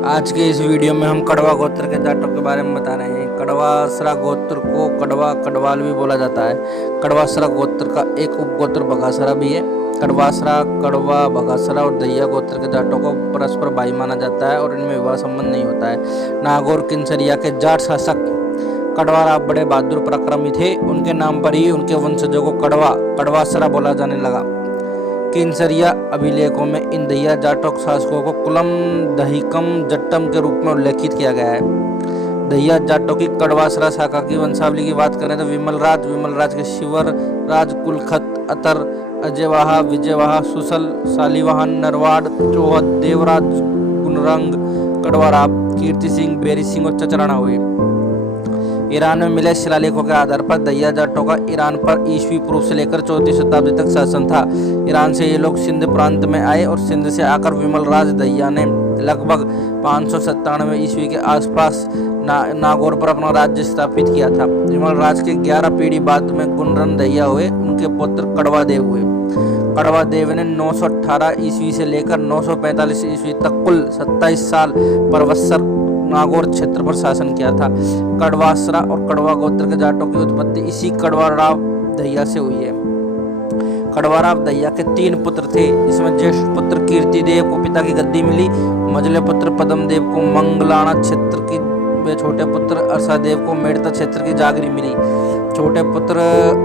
आज के इस वीडियो में हम कड़वा गोत्र के जाटों के बारे में बता रहे हैं। कड़वासरा गोत्र को कड़वा कड़वाल भी बोला जाता है। कड़वासरा गोत्र का एक उपगोत्र बघासरा भी है। कड़वासरा, कड़वा, बघासरा और दहिया गोत्र के जाटों को परस्पर भाई माना जाता है और इनमें विवाह संबंध नहीं होता है। नागौर किन्सरिया के जाट शासक कड़वाराव बड़े बहादुर पराक्रमी थे। उनके नाम पर ही उनके वंशजों को कड़वासरा बोला जाने लगा। किन्सरिया अभिलेखों में इन दहिया जाटों शासकों को कुलम, दहिकम, जट्टम के रूप में उल्लेखित किया गया है। दहिया जाटों की कड़वासरा शाखा की वंशावली की बात करें तो विमलराज के शिवराज, कुलखत, अतर, अजयवाहा, विजयवाहा, सुसल, शालिवाहन, नरवाड़, चौहद, देवराज, गुणरंग, कड़वाराव, कीर्ति सिंह, बेरी सिंह और चचराणा हुए। ईरान में मिले शिलालेखों के आधार पर दहिया जाटों का ईरान पर ईस्वी पूर्व से लेकर 4वीं शताब्दी तक शासन था। ईरान से ये लोग सिंध प्रांत में आए और सिंध से आकर विमलराज दहिया ने लगभग 597 ईस्वी के आसपास नागौर पर अपना राज्य स्थापित किया था। विमलराज के 11 पीढ़ी बाद में गुणरन दहिया हुए। उनके पुत्र कड़वादेव हुए। कड़वादेव ने 918 ईस्वी से लेकर 945 ईस्वी तक कुल 27 साल परवत्सर नागौर क्षेत्र पर शासन किया था। कड़वासरा और कड़वा गोत्र के जाटों की उत्पत्ति इसी कड़वाराव दहिया से हुई है। कड़वाराव दहिया के 3 पुत्र थे, जिसमें ज्येष्ठ पुत्र कीर्तिदेव को पिता की गद्दी मिली। मझले पुत्र पद्मदेव को मंगलाना क्षेत्र की व छोटे पुत्र अरसादेव को मेड़ता क्षेत्र की जागरी मिली। छोटे पुत्र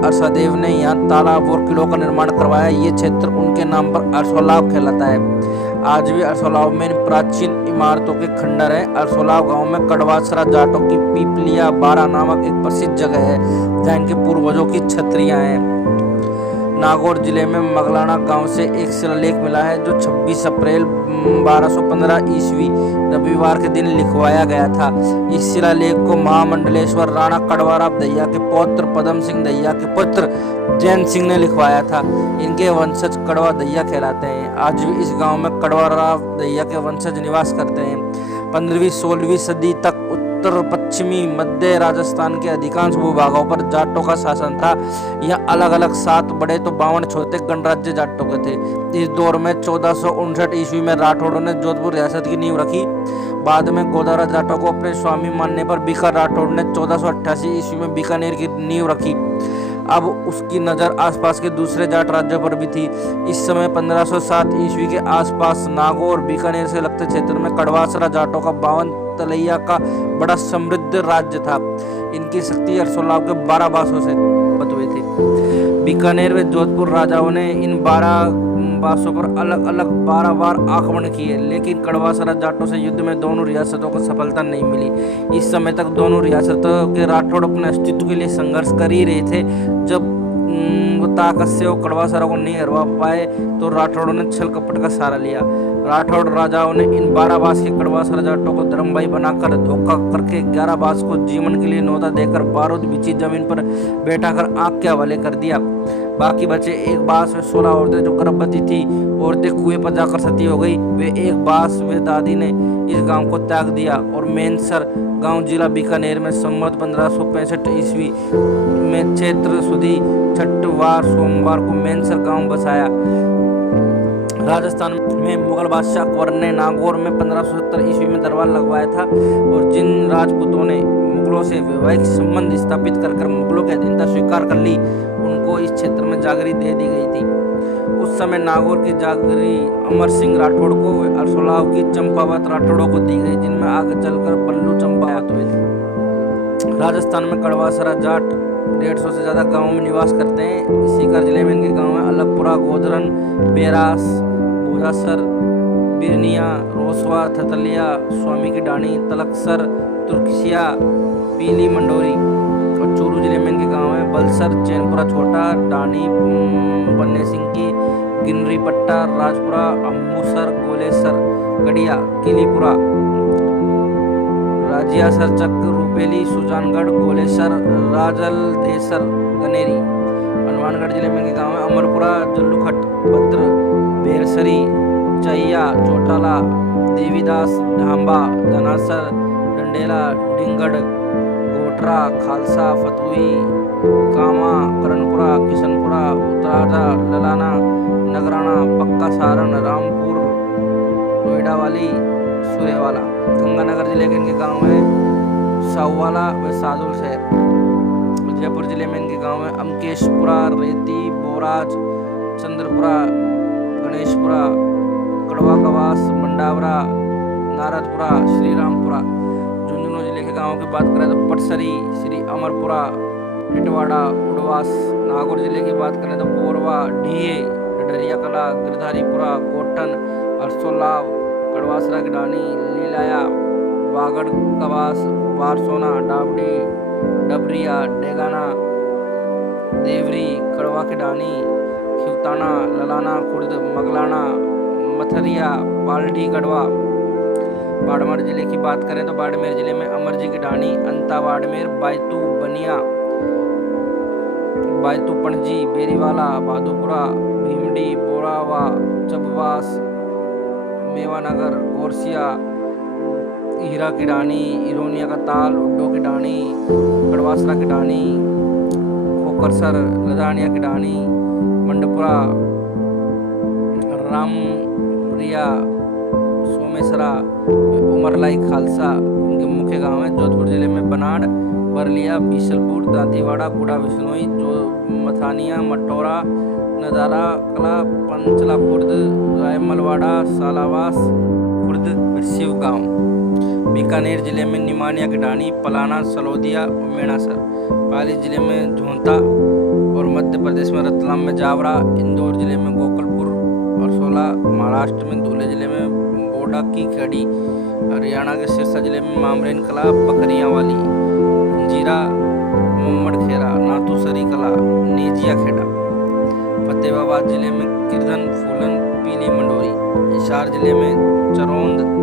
अरसादेव ने यहाँ तालाब और किलों का निर्माण करवाया। ये क्षेत्र उनके नाम पर अरसोलाव कहलाता है। आज भी अरसोलाव में प्राचीन इमारतों के खंडर हैं। अरसोलाव गांव में कड़वासरा जाटों की पीपलिया बारा नामक एक प्रसिद्ध जगह है, जहाँ इनके पूर्वजों की छतरियां हैं। नागौर जिले में मगलाना गांव से एक शिलालेख मिला है, जो 26 अप्रैल 1215 ईस्वी रविवार के दिन लिखवाया गया था। इस शिलालेख को महामंडलेश्वर राणा कड़वाराव दहिया के पौत्र पदम सिंह दहिया के पुत्र जैन सिंह ने लिखवाया था। इनके वंशज कड़वा दहिया कहलाते हैं। आज भी इस गांव में कड़वाराव दहिया के वंशज निवास करते हैं। 15वीं-16वीं सदी तक उत्तर पश्चिमी मध्य राजस्थान के अधिकांश भूभागों पर जाटों का शासन था। यह अलग अलग 7 बड़े तो 52 छोटे गणराज्य जाटों के थे। इस दौर में 1459 ईस्वी में राठौड़ों ने जोधपुर रियासत की नींव रखी। बाद में गोदारा जाटों को अपने स्वामी मानने पर बीका राठौड़ ने 1488 ईस्वी में बीकानेर की नींव रखी। अब उसकी नज़र आसपास के दूसरे जाट राज्यों पर भी थी। इस समय 1507 ईस्वी के आसपास नागौर बीकानेर से लगते क्षेत्र में कड़वासरा जाटों का 52 तलैया का बड़ा समृद्ध राज्य था। इनकी शक्ति अरसोलाव के 12 बासों से हुए थे। बीकानेर व जोधपुर राजाओं ने इन 12 बासों पर अलग अलग 12 बार आक्रमण किए, लेकिन कड़वासरा जाटों से युद्ध में दोनों रियासतों को सफलता नहीं मिली। इस समय तक दोनों रियासतों के राठौड़ अपने अस्तित्व के लिए संघर्ष कर ही रहे थे। जब वो ताकत से वो कड़वासरा को नहीं हरवा पाए तो राठौड़ों ने छल कपट का सहारा लिया। राठौड़ राजाओं ने इन 12 बास के कड़वासरा जाटों को धर्मभाई बनाकर धोखा करके 11 बास को जीवन के लिए न्योता देकर बारूद बिछी जमीन पर बैठाकर आग के हवाले कर दिया। बाकी बचे एक बास व 16 औरतें जो गर्भवती थी। औरतें कुएं पर जाकर सती हो गई। वे एक बास व दादी ने इस गांव को त्याग दिया और मेनसर गांव जिला बीकानेर में संवत 1565 ईस्वी में चैत्र सुदी छठवार सोमवार को मेनसर गांव बसाया। राजस्थान में मुगल बादशाह अकबर ने नागौर में 1570 ईस्वी में दरबार लगवाया था और जिन राजपूतों ने मुगलों से वैवाहिक संबंध स्थापित कर मुगलों की अधीनता स्वीकार कर ली, उनको इस क्षेत्र में जागरी दे दी गई थी। उस समय नागौर की जागरी अमर सिंह राठौड़ को अरसोलाव की चंपावत राठौड़ों को दी गई, जिनमें आगे चलकर बल्लू चंपावत हुए थे। राजस्थान में कड़वासरा जाट 150 से ज़्यादा गाँवों में निवास करते हैं। सीकर जिले में इनके गाँव में अलगपुरा, गोधरन, बेरास, भोजासर, बिरनिया, रोसवा, थतलिया, स्वामी की डाणी, तलकसर, तुर्कसिया, पीली मंडोरी। और चूरू जिले में इनके गाँव है बलसर, चैनपुरा छोटा, डाणी, बन्ने सिंह की, गिनरी पट्टा, राजपुरा, अम्बूसर, गोलेसर, गड़िया, किलीपुरा, राजियासर, चक, रूपेली, सुजानगढ़, गोलेसर, राजलदेसर, गनेरी। हनुमानगढ़ जिले में इनके गाँव है अमरपुरा, जल्लूखट, भद्र, भेरसरी, चैया, चोटाला, देवीदास, ढांबा, धनासर, डंडेला, डिंगड़, गोटरा, खालसा, फतुही, कामा, करणपुरा, किशनपुरा, उत्तराजा, ललाना, नगराना, पक्का सारण, रामपुर, नोएडा वाली, सूर्यवाला। गंगानगर जिले के इनके गांव है साहूवाला व सादुल शहर। जयपुर जिले में इनके गांव है अमकेशपुरा, रेती, बोराज, चंद्रपुरा, गणेशपुरा, कड़वा कवास, मंडावरा, नारदपुरा, श्रीरामपुरा। झुंझुनू जिले के गांवों की बात करें तो पटसरी, श्री अमरपुरा, इटवाड़ा, उडवास। नागौर जिले की बात करें तो बोरवा, ढीए, डरिया कला, गिरधारीपुरा, गोटन, हरसोलाव, कड़वासरा की डानी, लीलाया, बागड़ कवास, बारसोना, डाबड़ी, डबरिया, डेगाना, देवरी, कड़वा की डानी, खिवताना, ललाना, खुर्द, मगलाना, मथरिया, पालडी, कड़वा। बाड़मेर जिले की बात करें तो बाड़मेर जिले में अमरजी की डानी, अंता बाड़मेर, बायतू, बनिया, बायतू पणजी, बेरीवाला, भादुपुरा, भीमडी, बोरावा, चबवास, मेवानगर, गोरसिया, हीरा की डानी, इरोनिया का ताल, उड्डो की डानी, कड़वासरा की डानी, खोकरसर, लदानिया की डानी, मंडपुरा, रामरिया, सोमेसरा, उमरलाई, खालसा इनके मुख्य गांव हैं। जोधपुर जिले में बनाड़, बरलिया, बीसलपुर, दांतीवाड़ा, बूढ़ा बिश्नोई, जो मथानिया, मटोरा, नदारा कला, पंचला खुर्द, रायमलवाड़ा, सालावास खुर्द, शिव गांव। बीकानेर जिले में निमानिया की डानी, पलाना, सलोदिया और मेणासर। पाली जिले में झोंता और मध्य प्रदेश में रतलाम में जावरा। इंदौर जिले में गोकलपुर और 16। महाराष्ट्र में धुले जिले में बोडा की खेड़ी। हरियाणा के सिरसा जिले में मामरेन कला, बकरियां वाली, जीरा, मोहम्मद खेरा, नाथूसरी कला, नेजिया खेड़ा। फतेहाबाद जिले में किरधन, फूलन, पीली मंडोरी। हिसार जिले में चरौंद,